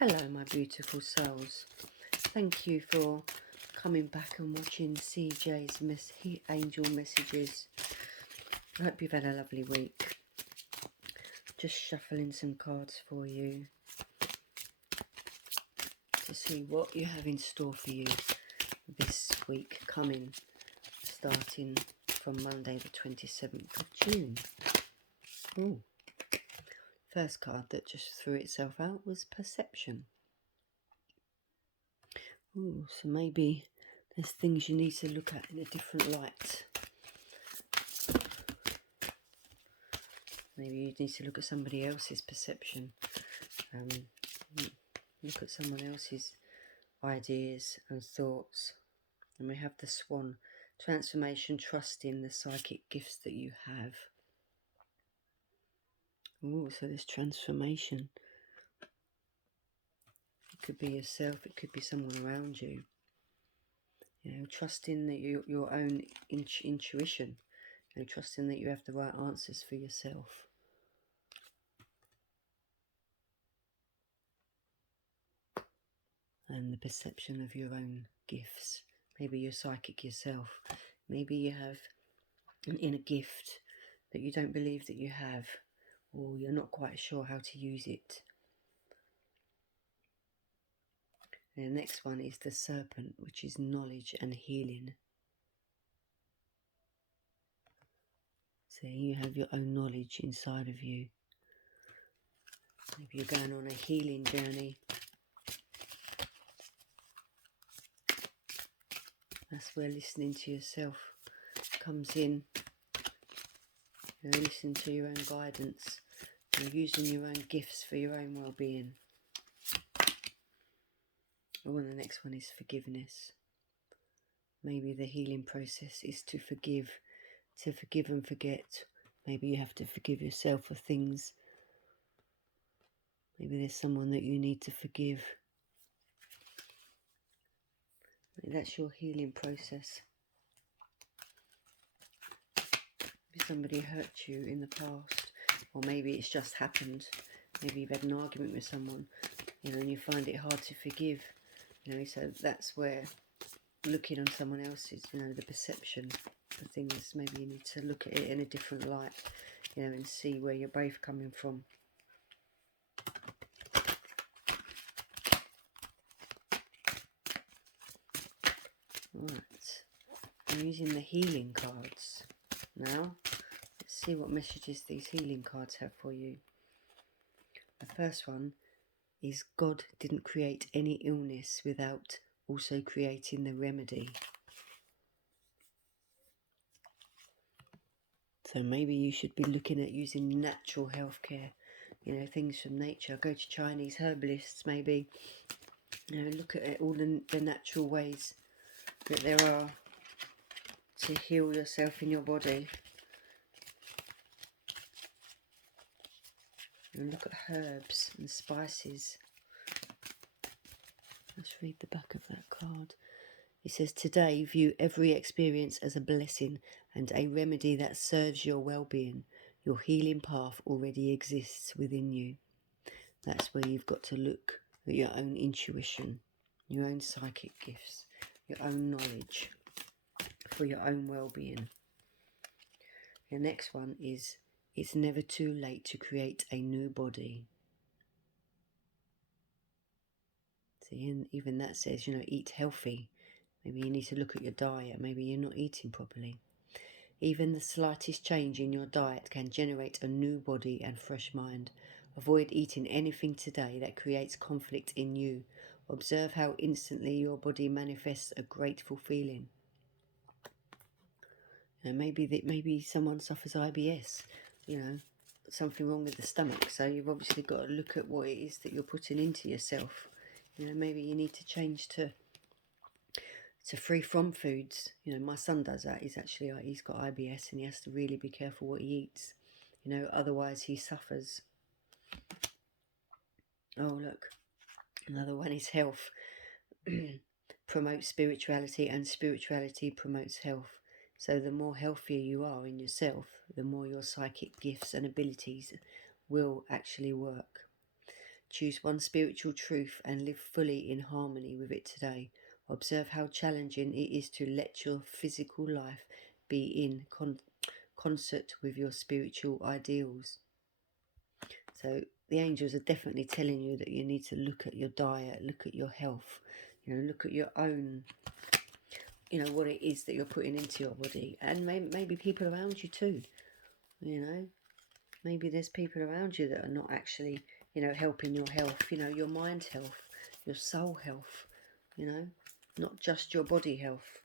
Hello my beautiful souls, thank you for coming back and watching Cjs Angel Messages. I hope you've had a lovely week. Just shuffling some cards for you to see what you have in store for you this week coming, starting from Monday the 27th of June. Ooh. First card that just threw itself out was Perception. Ooh, so maybe there's things you need to look at in a different light. Maybe you need to look at somebody else's perception. Look at someone else's ideas and thoughts. And we have the Swan. Transformation, trust in the psychic gifts that you have. Ooh, so there's transformation. It could be yourself, it could be someone around you. You know, trusting that your own intuition. You know, trusting that you have the right answers for yourself. And the perception of your own gifts. Maybe you're psychic yourself. Maybe you have an inner gift that you don't believe that you have, or you're not quite sure how to use it. And the next one is the Serpent, which is knowledge and healing. So you have your own knowledge inside of you. Maybe you're going on a healing journey. That's where listening to yourself comes in. You know, listening to your own guidance. And using your own gifts for your own well-being. Oh, and the next one is forgiveness. Maybe the healing process is to forgive and forget. Maybe you have to forgive yourself for things. Maybe there's someone that you need to forgive. Maybe that's your healing process. Maybe somebody hurt you in the past, or maybe it's just happened. Maybe you've had an argument with someone, you know, and you find it hard to forgive. You know, so that's where looking on someone else's, you know, the perception of things, maybe you need to look at it in a different light, you know, and see where you're both coming from. Right, I'm using the healing cards now. Let's see what messages these healing cards have for you. The first one is God didn't create any illness without also creating the remedy. So maybe you should be looking at using natural healthcare, you know, things from nature. Go to Chinese herbalists maybe, you know, look at all the natural ways that there are to heal yourself in your body. And look at herbs and spices. Let's read the back of that card. It says, today view every experience as a blessing and a remedy that serves your well-being. Your healing path already exists within you. That's where you've got to look at your own intuition, your own psychic gifts, your own knowledge for your own well-being. The next one is, it's never too late to create a new body. See, and even that says, you know, eat healthy. Maybe you need to look at your diet. Maybe you're not eating properly. Even the slightest change in your diet can generate a new body and fresh mind. Avoid eating anything today that creates conflict in you. Observe how instantly your body manifests a grateful feeling. And maybe someone suffers IBS, you know, something wrong with the stomach. So you've obviously got to look at what it is that you're putting into yourself. You know, maybe you need to change to free from foods. You know, my son does that. He's got IBS and he has to really be careful what he eats. You know, otherwise he suffers. Oh, look. Another one is health. Promotes spirituality and spirituality promotes health. So the more healthier you are in yourself, the more your psychic gifts and abilities will actually work. Choose one spiritual truth and live fully in harmony with it today. Observe how challenging it is to let your physical life be in concert with your spiritual ideals. So the angels are definitely telling you that you need to look at your diet, look at your health, look at your own, what it is that you're putting into your body, and maybe people around you too. Maybe there's people around you that are not actually, helping your health, your mind health, your soul health, not just your body health.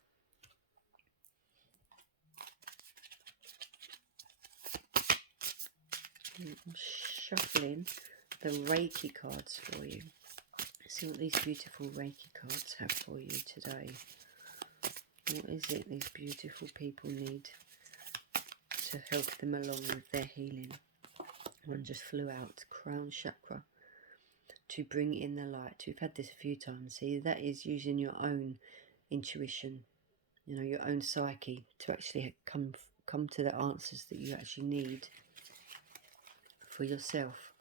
I'm shuffling the Reiki cards for you. Let's see what these beautiful Reiki cards have for you today. What is it these beautiful people need to help them along with their healing? One just flew out. Crown Chakra. To bring in the light. We've had this a few times. See, that is using your own intuition, your own psyche to actually come to the answers that you actually need for yourself.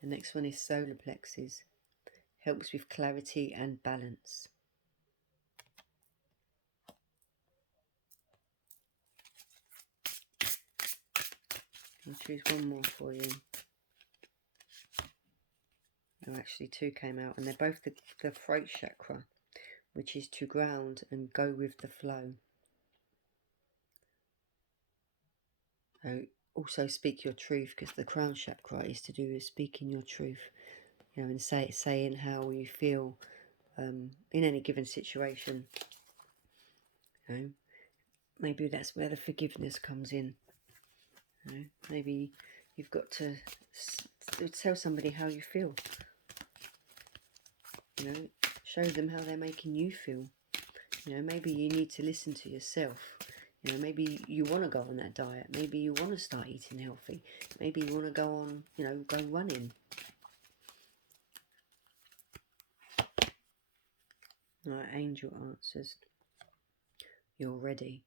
The next one is solar plexus. Helps with clarity and balance. I'll choose one more for you. Oh, actually two came out, and they're both the throat chakra, which is to ground and go with the flow. So also speak your truth, because the crown chakra is to do with speaking your truth, and saying how you feel in any given situation. Maybe that's where the forgiveness comes in. Maybe you've got to tell somebody how you feel. Show them how they're making you feel. Maybe you need to listen to yourself. Maybe you want to go on that diet. Maybe you want to start eating healthy. Maybe you want to go on, go running. Right, angel answers. You're ready.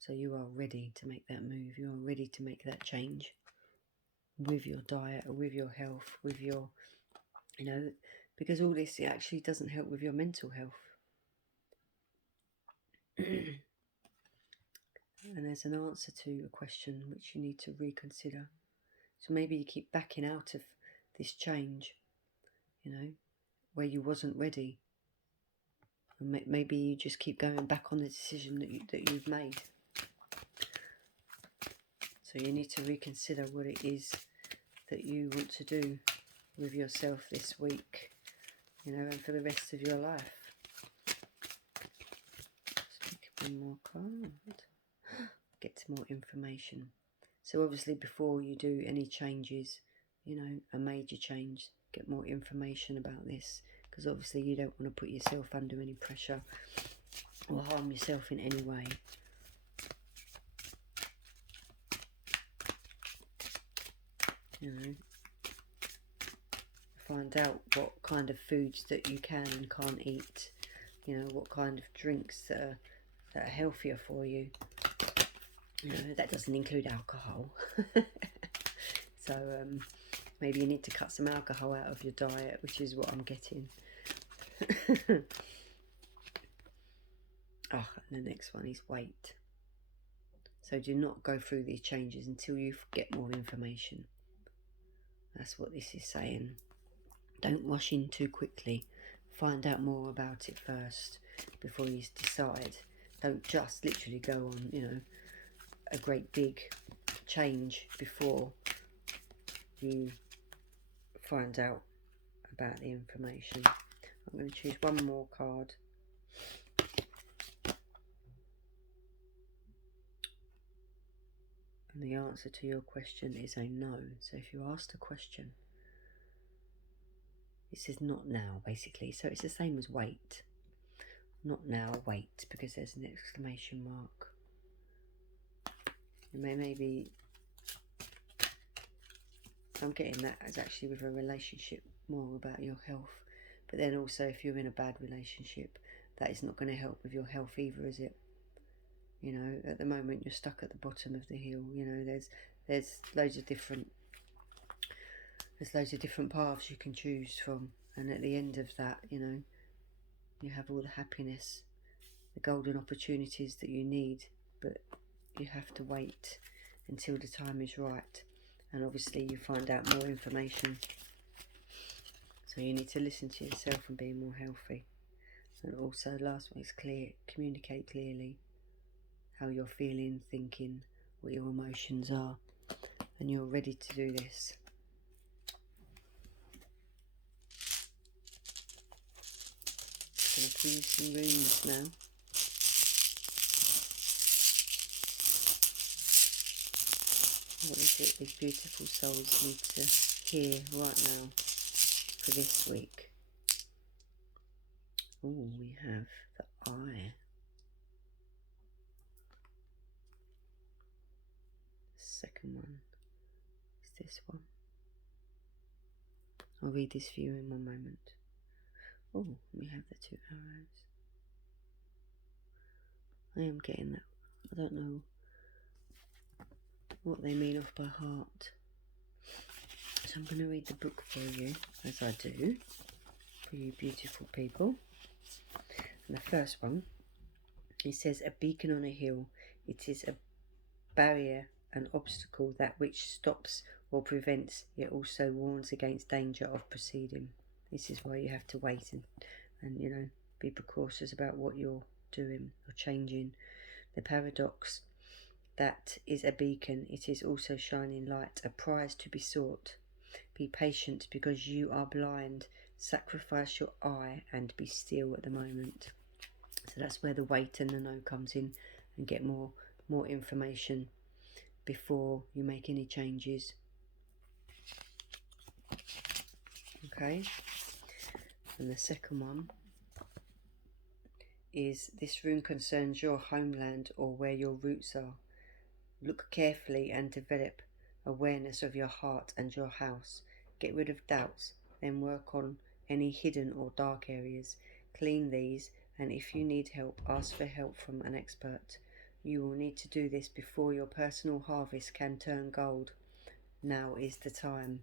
So you are ready to make that move. You are ready to make that change with your diet, or with your health, with your, because all this actually doesn't help with your mental health. And there's an answer to a question which you need to reconsider. So maybe you keep backing out of this change, where you wasn't ready. And maybe you just keep going back on the decision that you've made. So you need to reconsider what it is that you want to do with yourself this week, and for the rest of your life. Let's pick one more card. Get more information. So obviously before you do any changes, a major change, get more information about this, because obviously you don't want to put yourself under any pressure or harm yourself in any way. Find out what kind of foods that you can and can't eat, what kind of drinks that are healthier for you. That doesn't include alcohol. So maybe you need to cut some alcohol out of your diet, which is what I'm getting. And the next one is weight. So do not go through these changes until you get more information. That's what this is saying. Don't rush in too quickly. Find out more about it first before you decide. Don't just literally go on, a great big change before you find out about the information. I'm going to choose one more card. And the answer to your question is a no. So if you asked a question, it says not now, basically. So it's the same as wait. Not now, wait, because there's an exclamation mark. Maybe I'm getting that as actually with a relationship, more about your health. But then also if you're in a bad relationship, that is not going to help with your health either, is it? At the moment you're stuck at the bottom of the hill. there's loads of different paths you can choose from, and at the end of that, you have all the happiness, the golden opportunities that you need, but you have to wait until the time is right, and obviously you find out more information. So you need to listen to yourself and be more healthy. And also, last one is communicate clearly how you're feeling, thinking, what your emotions are, and you're ready to do this. I'm going to use some runes now. What is it these beautiful souls need to hear right now for this week? Oh, we have the eye. The second one is this one. I'll read this for you in one moment. Oh, we have the 2 arrows. I am getting that. I don't know what they mean off by heart. So I'm going to read the book for you, as I do, for you beautiful people. And the first one, it says, a beacon on a hill. It is a barrier, an obstacle, that which stops or prevents, yet also warns against danger of proceeding. This is why you have to wait and be precautious about what you're doing or changing. The paradox, that is a beacon, it is also shining light, a prize to be sought. Be patient because you are blind. Sacrifice your eye and be still at the moment. So that's where the wait and the no comes in, and get more information before you make any changes. Okay, and the second one is, this rune concerns your homeland or where your roots are. Look carefully and develop awareness of your heart and your house. Get rid of doubts, then work on any hidden or dark areas. Clean these, and if you need help, ask for help from an expert. You will need to do this before your personal harvest can turn gold. Now is the time.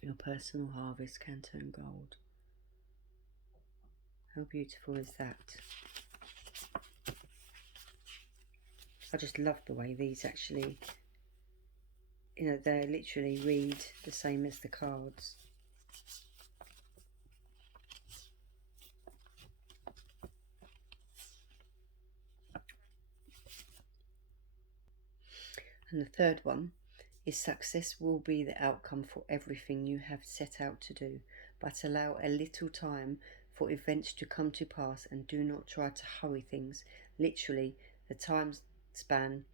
Your personal harvest can turn gold. How beautiful is that? I just love the way these actually, they literally read the same as the cards. And the third one is, success will be the outcome for everything you have set out to do, but allow a little time for events to come to pass and do not try to hurry things. Literally, the time span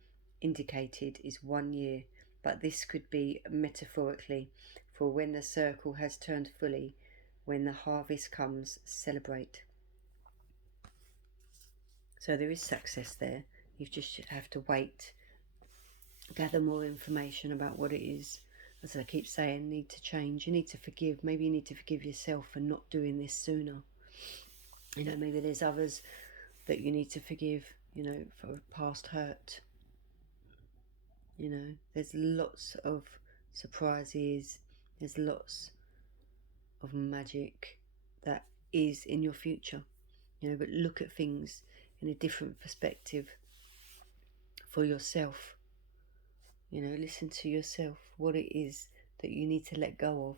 indicated is 1 year, but this could be metaphorically, for when the circle has turned fully, when the harvest comes, celebrate. So there is success there. You just have to wait, gather more information about what it is. As I keep saying, need to change. You need to forgive. Maybe you need to forgive yourself for not doing this sooner. Maybe there's others that you need to forgive, for past hurt. There's lots of surprises. There's lots of magic that is in your future. But look at things in a different perspective for yourself. Listen to yourself, what it is that you need to let go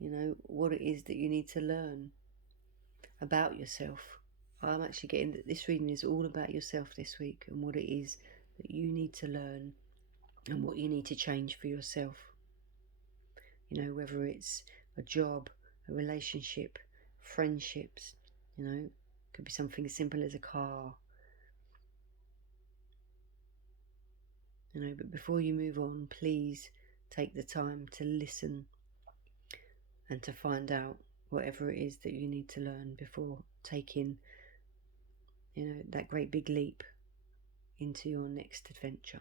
of, what it is that you need to learn about yourself. I'm actually getting that this reading is all about yourself this week, and what it is that you need to learn and what you need to change for yourself. Whether it's a job, a relationship, friendships, could be something as simple as a car. But before you move on, please take the time to listen and to find out whatever it is that you need to learn before taking, that great big leap into your next adventure.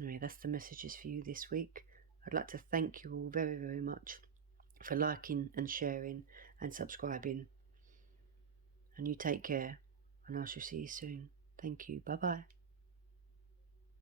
Anyway, that's the messages for you this week. I'd like to thank you all very, very much for liking and sharing and subscribing. And you take care, and I shall see you soon. Thank you. Bye-bye.